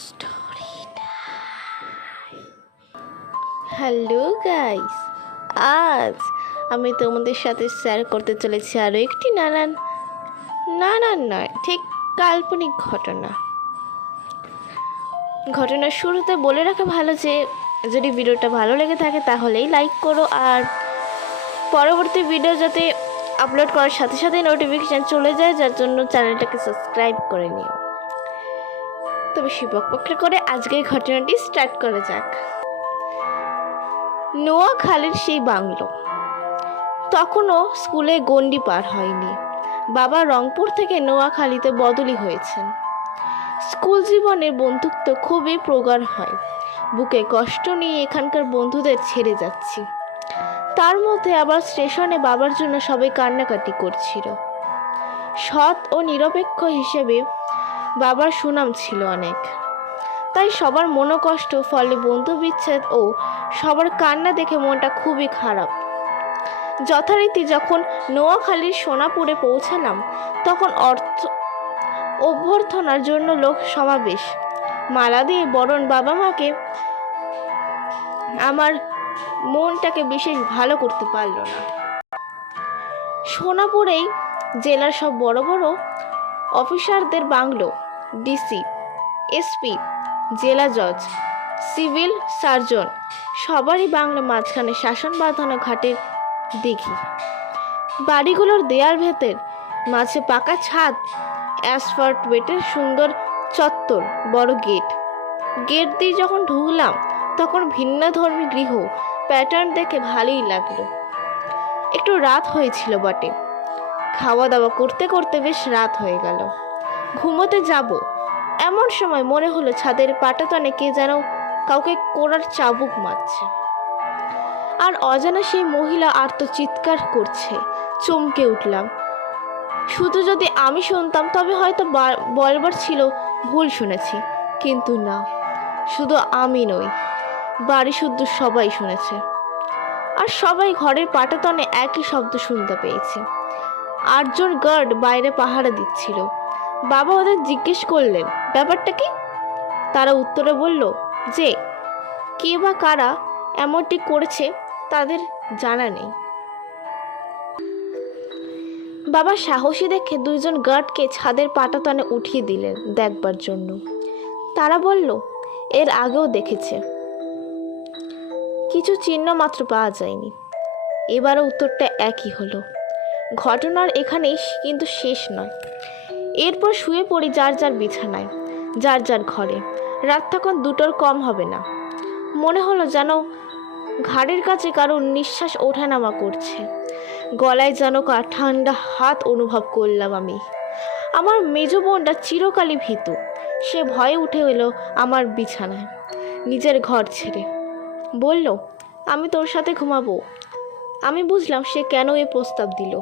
Story hello guys, আজ আমি তোমাদের সাথে শেয়ার করতে চলেছি আরও একটি নানান নয়, ঠিক কাল্পনিক ঘটনার শুরুতে বলে রাখা ভালো যে যদি ভিডিওটা ভালো লেগে থাকে তাহলেই লাইক করো, আর পরবর্তী ভিডিও যাতে আপলোড করার সাথে সাথে নোটিফিকেশান চলে যায়, যার জন্য চ্যানেলটাকে সাবস্ক্রাইব করে নিও। তবে শিবক করে আজকের ঘটনাটি স্টার্ট করা যাক। নোয়াখালীর সেই বাংলো। তখনও স্কুলে গণ্ডি পার হয়নি। বাবা রংপুর থেকে নোয়াখালীতে বদলি হয়েছেন। স্কুল জীবনের বন্ধুত্ব খুবই প্রগাঢ় হয়। বুকে কষ্ট নিয়ে এখানকার বন্ধুদের ছেড়ে যাচ্ছি। তার মধ্যে আবার স্টেশনে বাবার জন্য সবাই কান্নাকাটি করছিল। সৎ ও নিরপেক্ষ হিসেবে বাবার সুনাম ছিল অনেক, তাই সবার মনোকষ্ট, ফলে বন্ধু বিচ্ছেদ ও সবার কান্না দেখে মনটা খুবই খারাপ। যথারীতি যখন নোয়াখালীর সোনাপুরে পৌঁছালাম, তখন অভ্যর্থনার জন্য লোক সমাবেশ। মালা দিয়ে বরণ বাবা মাকে আমার মনটাকে বিশেষ ভালো করতে পারল না। সোনাপুরেই জেলার সব বড় বড় অফিসারদের বাংলো, ডিসি, এসপি, জেলা জজ, সিভিল সার্জন সবারই বাংলা মাঝখানে শাসন বাঁধানো ঘাটের দিঘি। বাড়িগুলোর দেয়াল ভেতের মাঝে পাকা ছাদ, অ্যাসফল্ট বেটের সুন্দর চত্বর, বড় গেট দিয়ে যখন ঢুকলাম তখন ভিন্নধর্মী গৃহ প্যাটার্ন দেখে ভালোই লাগলো। একটু রাত হয়েছিল বটে। খাওয়া দাওয়া করতে করতে বেশ রাত হয়ে গেল। ঘুমোতে যাব এমন সময় মনে হলো ছাদের পাটাতনে কে যেন কাউকে কোড়ার চাবুক মারছে, আর অজানা সেই মহিলা আর্তচিৎকার করছে। চমকে উঠলাম। শুধু যদি আমি শুনতাম তবে হয়তো বলবার ছিল ভুল শুনেছি, কিন্তু না, শুধু আমি নই, বাড়ি শুদ্ধ সবাই শুনেছে। আর সবাই ঘরের পাটাতনে একই শব্দ শুনতে পেয়েছে। 8 জন গার্ড বাইরে পাহারা দিচ্ছিল। বাবা ওদের জিজ্ঞেস করলেন ব্যাপারটা কি। তারা উত্তরে বলল যে কে বা কারা এমনটি করেছে তাদের জানা নেই। বাবা সাহসী দেখে 2 জন গার্ডকে ছাদের পাটাতনে উঠিয়ে দিলেন দেখবার জন্য। তারা বলল এর আগেও দেখেছে, কিছু চিহ্ন মাত্র পাওয়া যায়নি। এবারও উত্তরটা একই হলো। ঘটনার এখানেই কিন্তু শেষ নয়। এরপর শুয়ে পড়ি যার যার বিছানায়, যার যার ঘরে। রাত তখন 2টোর কম হবে না। মনে হলো যেন ঘাড়ের কাছে কারোর নিঃশ্বাস ওঠানামা করছে। গলায় যেন কার ঠান্ডা হাত অনুভব করলাম আমি। আমার মেজ বোনটা চিরকালই ভীতু। সে ভয়ে উঠে এলো আমার বিছানায়, নিজের ঘর ছেড়ে। বলল আমি তোর সাথে ঘুমাবো। আমি বুঝলাম সে কেন এ প্রস্তাব দিল।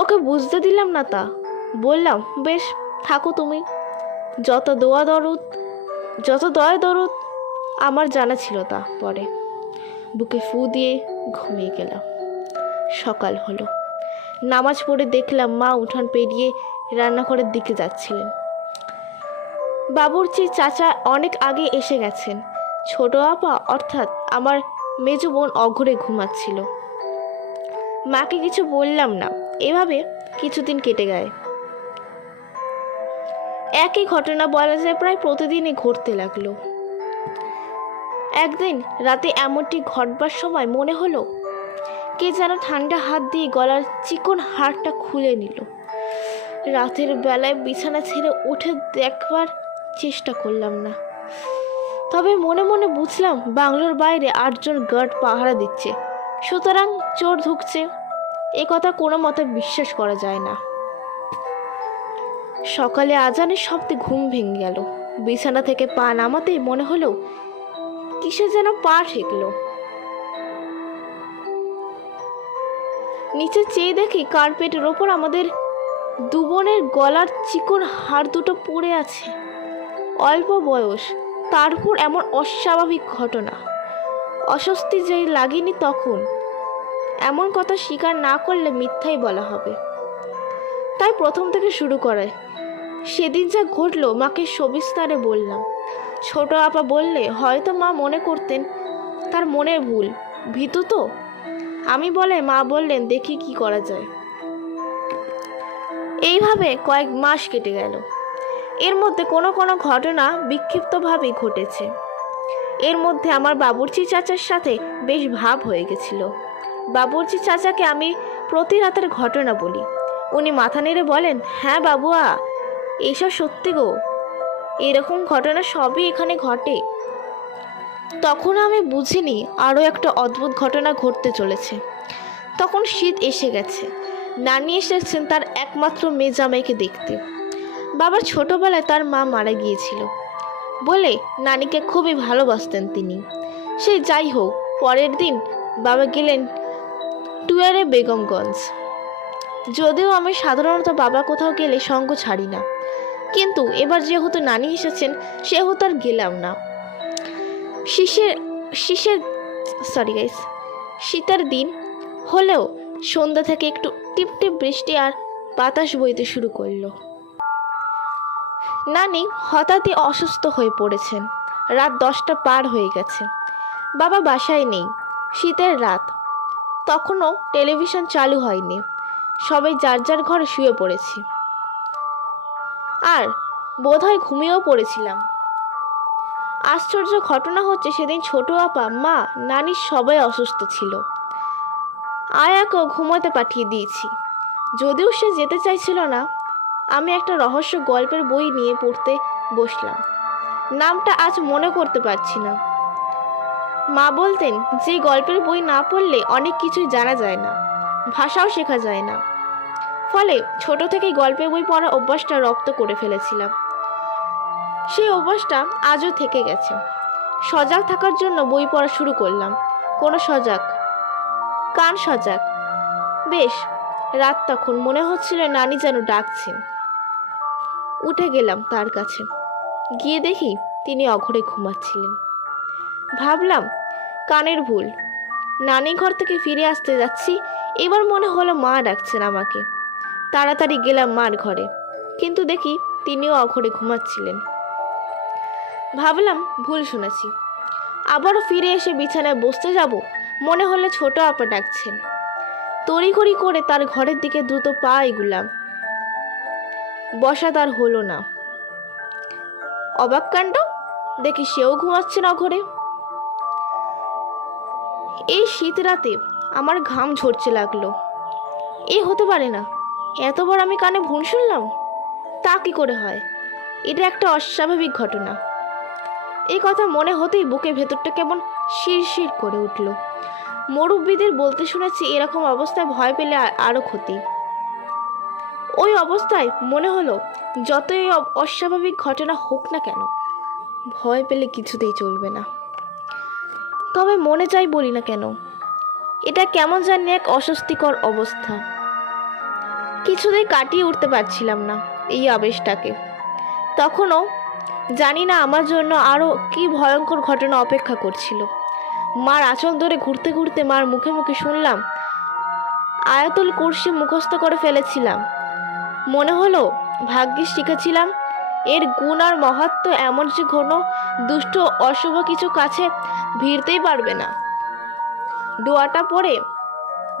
ওকে বুঝতে দিলাম না তা। বললাম বেশ, থাকো তুমি। যত দয়া দরদ আমার জানা ছিল তা। পরে বুকে ফু দিয়ে ঘুমিয়ে গেলাম। সকাল হলো। নামাজ পড়ে দেখলাম মা উঠান পেরিয়ে রান্নাঘরের দিকে যাচ্ছিলেন। বাবুর্চির চাচা অনেক আগে এসে গেছেন। ছোট আপা অর্থাৎ আমার মেজ বোন অঘরে ঘুমাচ্ছিল। মাকে কিছু বললাম না। এভাবে কিছুদিন কেটে গেছে। একই ঘটনা বলা যায় প্রায় প্রতিদিনই ঘটতে লাগলো। একদিন রাতে এমনটি ঘটবার সময় মনে হলো কে যেন ঠান্ডা হাত দিয়ে গলার চিকন হাড়টা খুলে নিল। রাতের বেলায় বিছানা ছেড়ে উঠে দেখবার চেষ্টা করলাম না, তবে মনে মনে বুঝলাম বাংলোর বাইরে 8 জন গার্ড পাহারা দিচ্ছে, সুতরাং চোর ঢুকছে। এ কথা কোনো মতে বিশ্বাস করা যায় না। সকালে আজানের শব্দে ঘুম ভেঙে গেল। বিছানা থেকে পা নামাতেই মনে হলো কিসে যেন পা ঠেকলো। নিচে চেয়ে দেখি কার্পেটের ওপর আমাদের 2 বোনের গলার চিকন হাড় দুটো পড়ে আছে। অল্প বয়স, তারপর এমন অস্বাভাবিক ঘটনা। অস্বস্তি যেই লাগেনি তখন। এমন কথা স্বীকার না করলে মিথ্যাই বলা হবে, তাই প্রথম থেকে শুরু করে। সেদিন যা ঘটলো মাকে সবিস্তারে বললাম। ছোট আপা বললে হয়তো মা মনে করতেন তার মনের ভুল, ভীতু তো। আমি বলে মা বললেন দেখি কি করা যায়। এইভাবে কয়েক মাস কেটে গেল। এর মধ্যে কোনো কোনো ঘটনা বিক্ষিপ্তভাবেই ঘটেছে। এর মধ্যে আমার বাবুর্চি চাচার সাথে বেশ ভাব হয়ে গেছিল। বাবুর্চি চাচাকে আমি প্রতি রাতের ঘটনা বলি। উনি মাথা নেড়ে বলেন, হ্যাঁ বাবুয়া, এইসব সত্যি গো, এরকম ঘটনা সবই এখানে ঘটে। তখন আমি বুঝিনি আরও একটা অদ্ভুত ঘটনা ঘটতে চলেছে। তখন শীত এসে গেছে। নানি এসেছেন তার একমাত্র মেয়ে জামাইকে দেখতে। বাবার ছোটবেলায় তার মা মারা গিয়েছিল বলে নানিকে খুবই ভালোবাসতেন তিনি। সে যাই হোক, পরের দিন বাবা গেলেন টুয়ারে বেগমগঞ্জ। যদিও আমি সাধারণত বাবা কোথাও গেলে সঙ্গ ছাড়ি না, কিন্তু এবার যেহেতু নানি এসেছেন সেহেতু আর গেলাম না। শীতের দিন হলেও সন্ধ্যা থেকে একটু টিপটিপ বৃষ্টি আর বাতাস বইতে শুরু করলো। নানি হঠাৎই অসুস্থ হয়ে পড়েছেন। রাত 10টা পার হয়ে গেছে। বাবা বাসায় নেই। শীতের রাত, তখনও টেলিভিশন চালু হয়নি। সবাই যার যার ঘরে শুয়ে পড়েছি, আর বোধহয় ঘুমিয়েও পড়েছিলাম। আশ্চর্য ঘটনা হচ্ছে, সেদিন ছোট আপা, মা, নানি সবাই অসুস্থ ছিল। আয়াকেও ঘুমোতে পাঠিয়ে দিয়েছি। যদিও সে যেতে চাইছিল না। আমি একটা রহস্য গল্পের বই নিয়ে পড়তে বসলাম। নামটা আজ মনে করতে পারছি না। মা বলতেন যে গল্পের বই না পড়লে অনেক কিছুই জানা যায় না, ভাষাও শেখা যায় না। ফলে ছোট থেকেই গল্পের বই পড়ার অভ্যাসটা রপ্ত করে ফেলেছিলাম। সেই অভ্যাসটা আজও থেকে গেছে। সজাগ থাকার জন্য বই পড়া শুরু করলাম। কোনো সজাগ, কান সজাগ। বেশ রাত, তখন মনে হচ্ছিল নানি যেন ডাকছেন। উঠে গেলাম তার কাছে। গিয়ে দেখি তিনি অঘরে ঘুমাচ্ছিলেন। ভাবলাম কানের ভুল। নানি ঘর থেকে ফিরে আসতে যাচ্ছি, এবার মনে হলো মা ডাকছেন আমাকে। তাড়াতাড়ি গেলাম মার ঘরে, কিন্তু দেখি তিনিও অঘরে ঘুমাচ্ছিলেন। ভাবলাম ভুল শুনেছি। আবারও ফিরে এসে বিছানায় বসতে যাব, মনে হলো ছোট আপা ডাকছেন। তড়িঘড়ি করে তার ঘরের দিকে দ্রুত পা এগুলাম। বসা তার হলো না। অবাক কাণ্ড, দেখি সেও ঘুমাচ্ছেন অঘরে। এই শীত রাতে আমার ঘাম ঝরতে লাগলো। এ হতে পারে না, এতবার আমি কানে ভুল শুনলাম। তা কি করে হয়? এটা একটা অস্বাভাবিক ঘটনা। এই কথা মনে হতেই বুকের ভেতরটা কেমন শিরশির করে উঠল। মুরব্বীদের বলতে শুনেছি এরকম অবস্থায় ভয় পেলে আরো ক্ষতি। ওই অবস্থায় মনে হলো যতই অস্বাভাবিক ঘটনা হোক না কেন, ভয় পেলে কিছুতেই চলবে না। তবে মনে চাই বলি না কেন, এটা কেমন জানি এক অস্বস্তিকর অবস্থা। কিছুতেই কাটিয়ে উঠতে পারছিলাম না এই আবেশটাকে। তখনও জানি না আমার জন্য আরও কি ভয়ঙ্কর ঘটনা অপেক্ষা করছিল। মার আঁচল ধরে ঘুরতে ঘুরতে মার মুখে মুখে শুনলাম আয়াতুল কুরসি মুখস্থ করে ফেলেছিলাম। মনে হলো ভাগ্যিস শিখেছিলাম। এর গুণ আর মহাত্ম এমন যে কোনো দুষ্ট অশুভ কিছু কাছে ভিড়তেই পারবে না। দোয়াটা পড়ে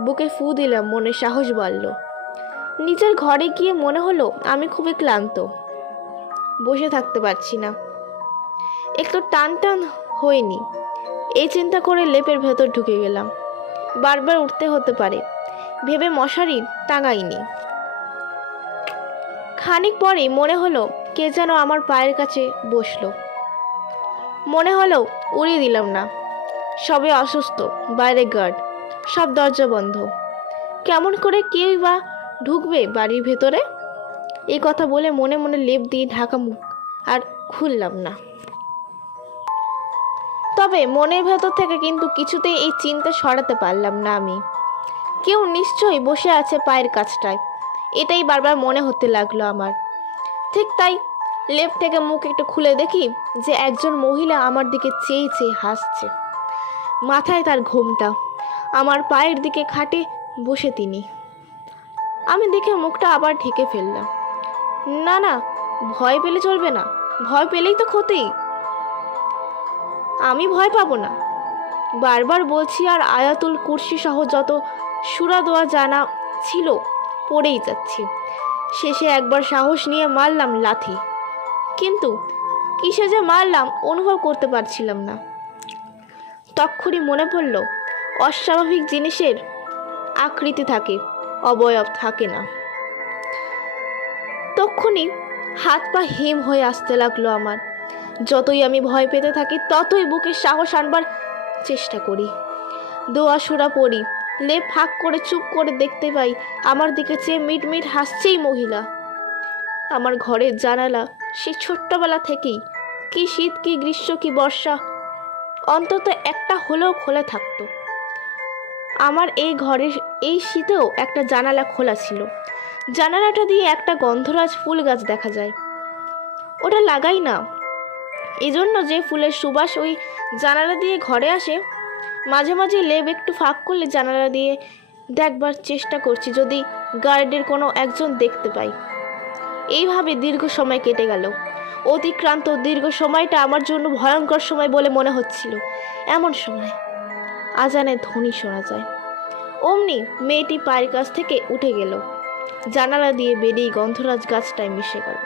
বুকে ফু দিলাম, মনে সাহস বাড়ল। নিজের ঘরে গিয়ে মনে হলো আমি খুবই ক্লান্ত, বসে থাকতে পারছি না, একটু টান টান হয়নি। এই চিন্তা করে লেপের ভেতর ঢুকে গেলাম। বারবার উঠতে হতে পারে ভেবে মশারি টাঙাইনি। খানিক পরেই মনে হলো কে যেন আমার পায়ের কাছে বসলো। মনে হলো উড়িয়ে দিলাম না। সবে অসুস্থ, বাইরে গার্ড, সব দরজা বন্ধ। কেমন করে কেউ বা ঢুকবে বাড়ির ভেতরে? এই কথা বলে মনে মনে লেপ দিয়ে ঢাকা মুখ আর খুললাম না। তবে মনের ভেতর থেকে কিন্তু কিছুতেই এই চিন্তা সরাতে পারলাম না আমি। কেউ নিশ্চয়ই বসে আছে পায়ের কাছটায়, এটাই বারবার মনে হতে লাগলো আমার। ঠিক তাই লেপ থেকে মুখ একটু খুলে দেখি যে একজন মহিলা আমার দিকে চেয়ে চেয়ে হাসছে। মাথায় তার ঘোমটা, আমার পায়ের দিকে খাটে বসে তিনি। আমি দেখে মুখটা আবার ঢেকে ফেললাম। না না, ভয় পেলে চলবে না, ভয় পেলেই তো ক্ষতি। আমি ভয় পাবো না, বারবার বলছি, আর আয়াতুল কুরসি সহ যত সূরা দোয়া জানা ছিল পড়েই যাচ্ছি। শেষে একবার সাহস নিয়ে মারলাম লাথি, কিন্তু কিসে যে মারলাম অনুভব করতে পারছিলাম না। তক্ষুনি মনে পড়ল, অস্বাভাবিক জিনিসের আকৃতি থাকে, অবয়ব থাকে না। তক্ষুনি হাত পা হিম হয়ে আসতে লাগলো আমার। যতই আমি ভয় পেতে থাকি ততই বুকে সাহস আনবার চেষ্টা করি। দোয়া সূরা পড়ি, লেপ ফাঁক করে চুপ করে দেখতে পাই আমার দিকে চেয়ে মিটমিট হাসছেই মহিলা। আমার ঘরের জানালা সে ছোট্টবেলা থেকেই, কি শীত কি গ্রীষ্ম কি বর্ষা, অন্তত একটা হলেও খোলা থাকতো। আমার এই ঘরের এই শীতেও একটা জানালা খোলা ছিল। জানালাটা দিয়ে একটা গন্ধরাজ ফুল গাছ দেখা যায়। ওটা লাগাই না, এজন্য যে ফুলের সুবাস ওই জানালা দিয়ে ঘরে আসে। মাঝে মাঝে লেব একটু ফাঁক করলে জানালা দিয়ে দেখবার চেষ্টা করছি যদি গার্ডের কোনো একজন দেখতে পাই। এইভাবে দীর্ঘ সময় কেটে গেল। অতিক্রান্ত দীর্ঘ সময়টা আমার জন্য ভয়ঙ্কর সময় বলে মনে হচ্ছিল। এমন সময় আজানের ধ্বনি শোনা যায়। অমনি মেয়েটি পায়ের কাছ থেকে উঠে গেল, জানালা দিয়ে বেরিয়ে গন্ধরাজ গাছটায় মিশে গেল।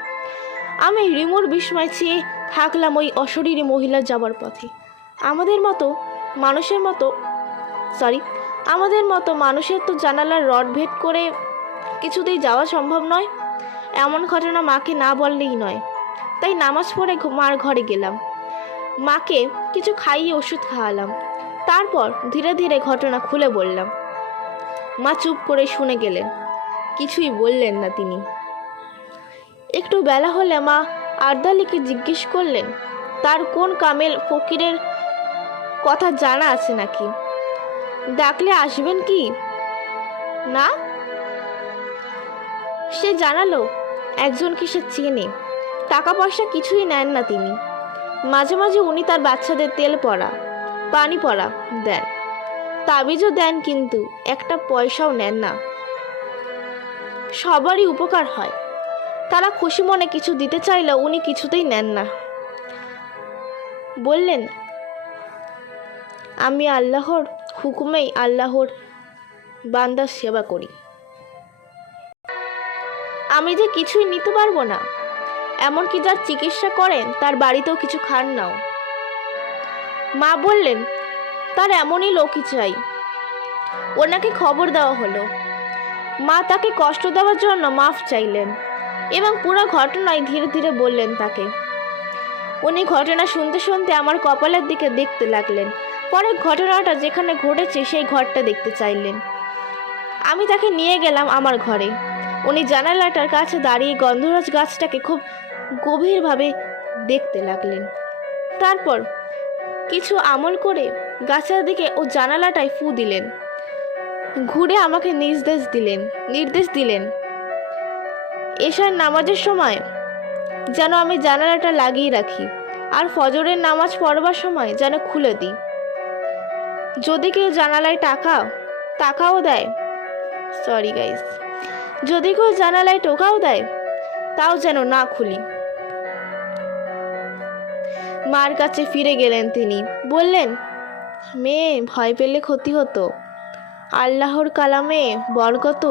আমি রিমোর বিস্ময় চেয়ে থাকলাম ওই অশরীরী মহিলার যাবার পথে। আমাদের মতো মানুষের তো জানালার রড ভেদ করে কিছুতেই যাওয়া সম্ভব নয়। এমন ঘটনা মাকে না বললেই নয়। তাই নামাজ পড়ে মার ঘরে গেলাম, মাকে কিছু খাইয়ে ওষুধ খাওয়ালাম। তারপর ধীরে ধীরে ঘটনা খুলে বললাম। মা চুপ করে শুনে গেলেন, কিছুই বললেন না তিনি। একটু বেলা হলে মা আর্দালিকে জিজ্ঞেস করলেন তার কোন কামেল ফকিরের কথা জানা আছে নাকি, ডাকলে আসবেন কি না। সে জানালো একজনকে সে চেনে, টাকা পয়সা কিছুই নেন না তিনি। মাঝে মাঝে উনি তার বাচ্চাদের তেল পড়া পানি পড়া দেন, তাবিজও দেন, কিন্তু একটা পয়সাও নেন না। সবারই উপকার হয়, তারা খুশি মনে কিছু দিতে চাইলেও উনি কিছুতেই নেন না। বললেন, আমি আল্লাহর হুকুমেই আল্লাহর বান্দার সেবা করি, আমি যে কিছুই নিতে পারবো না। এমনকি যার চিকিৎসা করেন তার বাড়িতেও কিছু খান নাও। মা বললেন, তার এমনই লোকই চাই। ওনাকে খবর দেওয়া হলো। মা তাকে কষ্ট দেওয়ার জন্য মাফ চাইলেন এবং পুরো ঘটনায় ধীরে ধীরে বললেন তাকে। উনি ঘটনা শুনতে শুনতে আমার কপালের দিকে দেখতে লাগলেন। পরে ঘটনাটা যেখানে ঘটেছে সেই ঘরটা দেখতে চাইলেন। আমি তাকে নিয়ে গেলাম আমার ঘরে। উনি জানালাটার কাছে দাঁড়িয়ে গন্ধরাজ গাছটাকে খুব গভীরভাবে দেখতে লাগলেন। তারপর কিছু আমল করে গাছের দিকে ও জানালাটায় ফু দিলেন। ঘুরে আমাকে নির্দেশ দিলেন এশার নামাজের সময় যেন আমি জানালাটা লাগিয়ে রাখি, আর ফজরের নামাজ পড়বার সময় যেন খুলে দিই। যদি কেউ জানালায় টাকাও দেয়, যদি কেউ জানালায় টোকাও দেয়, তাও যেন না খুলি। মার কাছে ফিরে গেলেন তিনি। বললেন, মেয়ে, ভয় পেলে ক্ষতি হতো। আল্লাহর কালামে বরকত।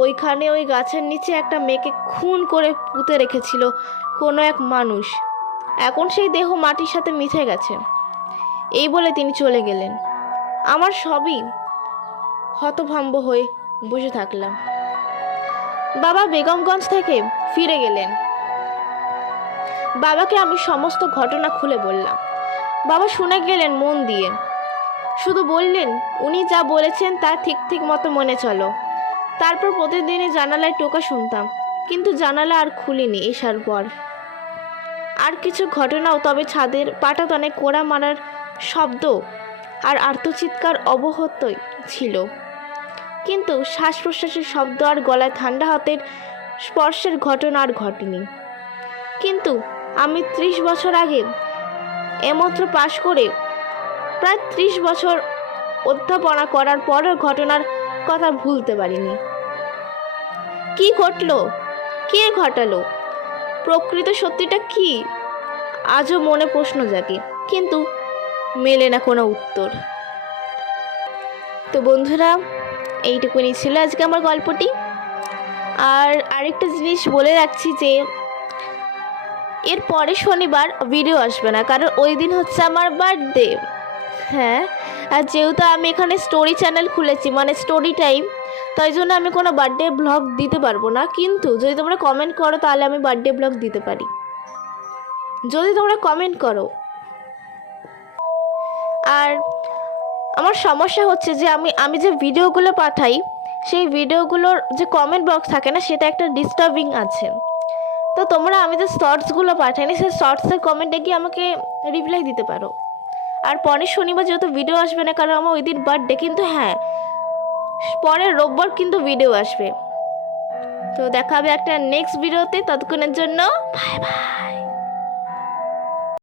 ওইখানে ওই গাছের নিচে একটা মেয়েকে খুন করে পুঁতে রেখেছিল কোনো এক মানুষ। এখন সেই দেহ মাটির সাথে মিশে গেছে। এই বলে তিনি চলে গেলেন। আমার সবই হতভম্ব হয়ে বসে থাকলাম। বাবা বেগমগঞ্জ থেকে ফিরে গেলেন। বাবাকে আমি সমস্ত ঘটনা খুলে বললাম। বাবা শুনে গেলেন মন দিয়ে। শুধু বললেন, উনি যা বলেছেন তা ঠিক মতো মনে চলো। তারপর প্রতিদিনই জানালায় টোকা শুনতাম, কিন্তু জানালা আর খুলিনি এসার পর। আর কিছু ঘটনাও, তবে ছাদের পাটাতনে কোড়া মারার শব্দ আর আর্তচিৎকার অবহতই ছিল, কিন্তু শ্বাস প্রশ্বাসের শব্দ আর গলায় ঠান্ডা হাতের স্পর্শের ঘটনা আর ঘটেনি। কিন্তু আমি 30 বছর আগে এমাত্র পাশ করে প্রায় 30 বছর অধ্যাপনা করার পরেও ঘটনার কথা ভুলতে পারিনি। কি ঘটল কে ঘটালো? প্রকৃত সত্যিটা কি? আজও মনে প্রশ্ন জাগে, কিন্তু মেলে না কোনো উত্তর। তো বন্ধুরা, এইটুকুনি ছিল আজকে আমার গল্পটি। আর আরেকটা জিনিস বলে রাখছি যে এর পরে শনিবার ভিডিও আসবে না, কারণ ওই দিন হচ্ছে আমার বার্থডে। হ্যাঁ, আর যেহেতু আমি এখানে স্টোরি চ্যানেল খুলেছি, মানে স্টোরি টাইম, তাই জন্য আমি কোনো বার্থডে ব্লগ দিতে পারবো না। কিন্তু যদি তোমরা কমেন্ট করো তাহলে আমি বার্থডে ব্লগ দিতে পারি, যদি তোমরা কমেন্ট করো। আর আমার সমস্যা হচ্ছে যে আমি যে ভিডিওগুলো পাঠাই, সেই ভিডিওগুলোর যে কমেন্ট বক্স থাকে না, সেটা একটা ডিস্টার্বিং আছে। তো তোমরা আমি যে শর্টসগুলো পাঠাইনি, সেই শর্টসের কমেন্টে গিয়ে আমাকে রিপ্লাই দিতে পারো। আর পরের শনিবার যেহেতু ভিডিও আসবে না, কারণ আমার ওই দিন বার্থডে, কিন্তু হ্যাঁ, পরের রোববার কিন্তু ভিডিও আসবে। তো দেখা হবে একটা নেক্সট ভিডিওতে। ততক্ষণের জন্য বাই বাই।